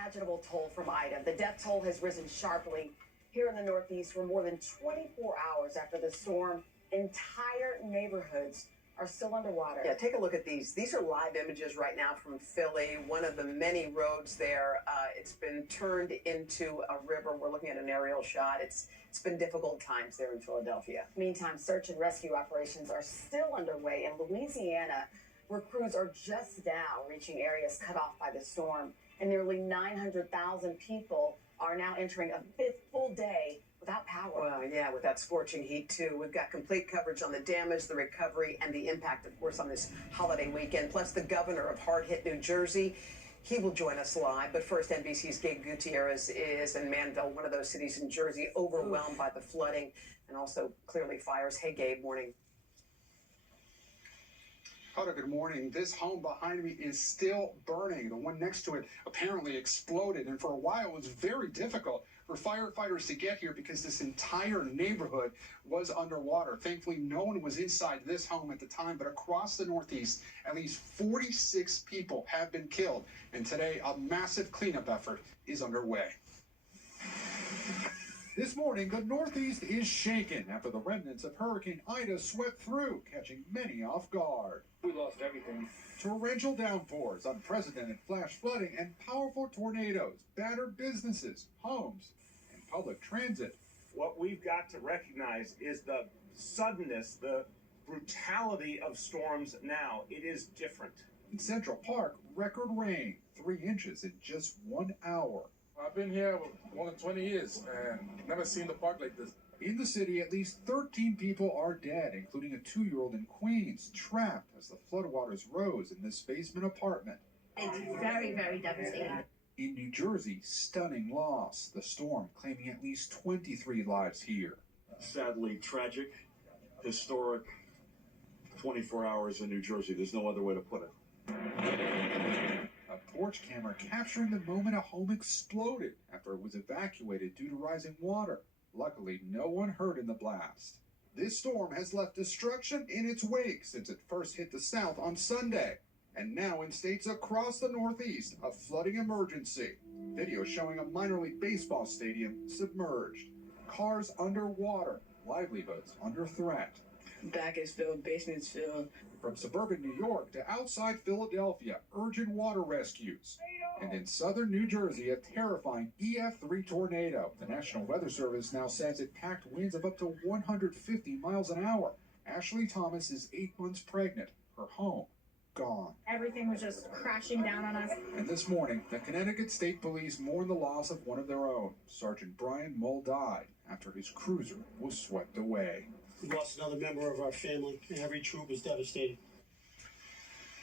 unimaginable toll from Ida. The death toll has risen sharply here in the Northeast for more than 24 hours after the storm. Entire neighborhoods are still underwater. Yeah, take a look at these. These are live images right now from Philly, one of the many roads there. It's been turned into a river. We're looking at an aerial shot. It's been difficult times there in Philadelphia. Meantime, search and rescue operations are still underway in Louisiana, where crews are just now reaching areas cut off by the storm. And nearly 900,000 people are now entering a fifth full day without power. Well, yeah, with that scorching heat, too. We've got complete coverage on the damage, the recovery, and the impact, of course, on this holiday weekend. Plus, the governor of hard-hit New Jersey, he will join us live. But first, NBC's Gabe Gutierrez is in Manville, one of those cities in Jersey, overwhelmed by the flooding and also clearly fires. Hey, Gabe, morning. Hoda, good morning. This home behind me is still burning. The one next to it apparently exploded, and for a while it was very difficult for firefighters to get here because this entire neighborhood was underwater. Thankfully, no one was inside this home at the time, but across the Northeast, at least 46 people have been killed, and today a massive cleanup effort is underway. This morning, the Northeast is shaken after the remnants of Hurricane Ida swept through, catching many off guard. We lost everything. Torrential downpours, unprecedented flash flooding, and powerful tornadoes battered businesses, homes, and public transit. What we've got to recognize is the suddenness, the brutality of storms now. It is different. In Central Park, record rain, 3 inches in just 1 hour. I've been here more than 20 years and never seen the park like this. In the city, at least 13 people are dead, including a 2-year-old in Queens, trapped as the floodwaters rose in this basement apartment. It's very, very devastating. In New Jersey, stunning loss. The storm claiming at least 23 lives here. Sadly, tragic, historic 24 hours in New Jersey. There's no other way to put it. A porch camera capturing the moment a home exploded after it was evacuated due to rising water. Luckily, no one hurt in the blast. This storm has left destruction in its wake since it first hit the South on Sunday. And now in states across the Northeast, a flooding emergency. Video showing a minor league baseball stadium submerged. Cars underwater, livelihoods under threat. Back is filled, basement's filled. From suburban New York to outside Philadelphia, urgent water rescues. And in southern New Jersey, a terrifying EF3 tornado. The National Weather Service now says it packed winds of up to 150 miles an hour. Ashley Thomas is 8 months pregnant. Her home gone. Everything was just crashing down on us. And this morning, the Connecticut State Police mourned the loss of one of their own. Sergeant Brian Mull died after his cruiser was swept away. We lost another member of our family. Every troop is devastated.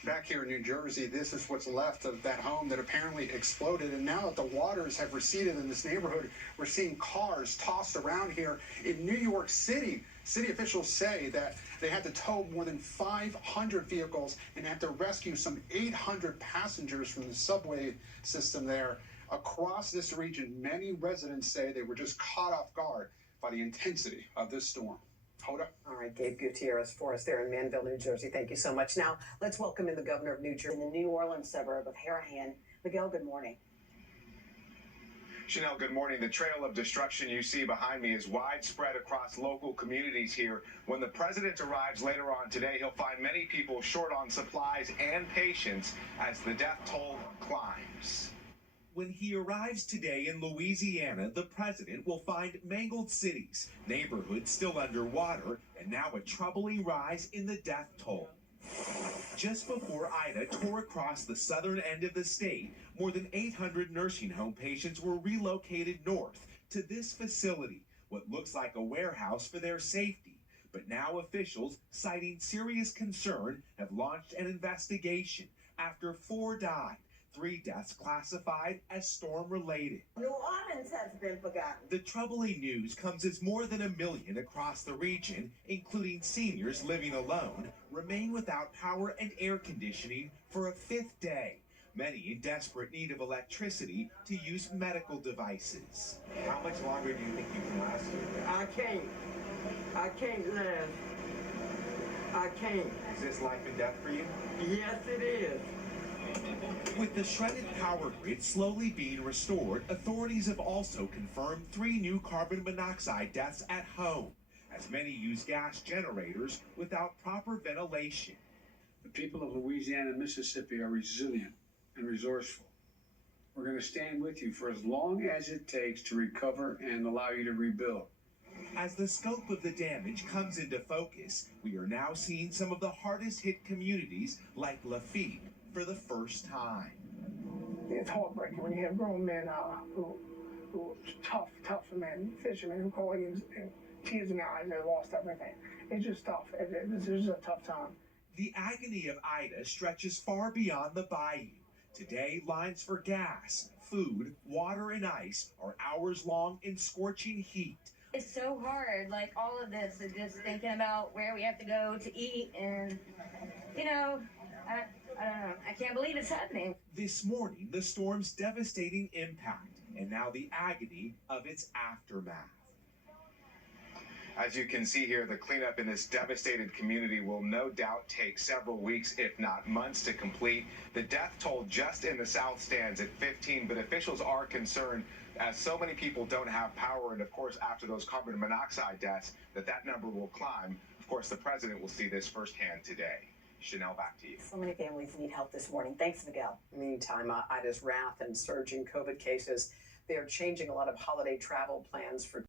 Back here in New Jersey, this is what's left of that home that apparently exploded. And now that the waters have receded in this neighborhood, we're seeing cars tossed around here. In New York City, city officials say that they had to tow more than 500 vehicles and had to rescue some 800 passengers from the subway system there. Across this region, many residents say they were just caught off guard by the intensity of this storm. Hoda. All right, Gabe Gutierrez for us there in Manville, New Jersey. Thank you so much. Now, let's welcome in the governor of New Jersey. In the New Orleans suburb of Harahan. Miguel, good morning. Chanel, good morning. The trail of destruction you see behind me is widespread across local communities here. When the president arrives later on today, he'll find many people short on supplies and patience as the death toll climbs. When he arrives today in Louisiana, the president will find mangled cities, neighborhoods still underwater, and now a troubling rise in the death toll. Just before Ida tore across the southern end of the state, more than 800 nursing home patients were relocated north to this facility, what looks like a warehouse for their safety. But now officials, citing serious concern, have launched an investigation after 4 died. 3 deaths classified as storm-related. New Orleans has been forgotten. The troubling news comes as more than 1 million across the region, including seniors living alone, remain without power and air conditioning for a 5th day. Many in desperate need of electricity to use medical devices. How much longer do you think you can last here? I can't live. I can't. Is this life and death for you? Yes, it is. With the shredded power grid slowly being restored, authorities have also confirmed 3 new carbon monoxide deaths at home, as many use gas generators without proper ventilation. The people of Louisiana and Mississippi are resilient and resourceful. We're going to stand with you for as long as it takes to recover and allow you to rebuild. As the scope of the damage comes into focus, we are now seeing some of the hardest hit communities like Lafitte for the first time. It's heartbreaking when you have grown men who tough men, fishermen who call you and tears in their eyes, they lost everything. It's just tough. It's just a tough time. The agony of Ida stretches far beyond the bayou. Today, lines for gas, food, water, and ice are hours long in scorching heat. It's so hard, like all of this, and just thinking about where we have to go to eat, and, you know, I don't know. I can't believe it's happening. This morning, the storm's devastating impact, and now the agony of its aftermath. As you can see here, the cleanup in this devastated community will no doubt take several weeks, if not months, to complete. The death toll just in the south stands at 15, but officials are concerned as so many people don't have power, and of course, after those carbon monoxide deaths, that number will climb. Of course, the president will see this firsthand today. Chanel, back to you. So many families need help this morning. Thanks, Miguel. Meantime, Ida's wrath and surging COVID cases, they are changing a lot of holiday travel plans for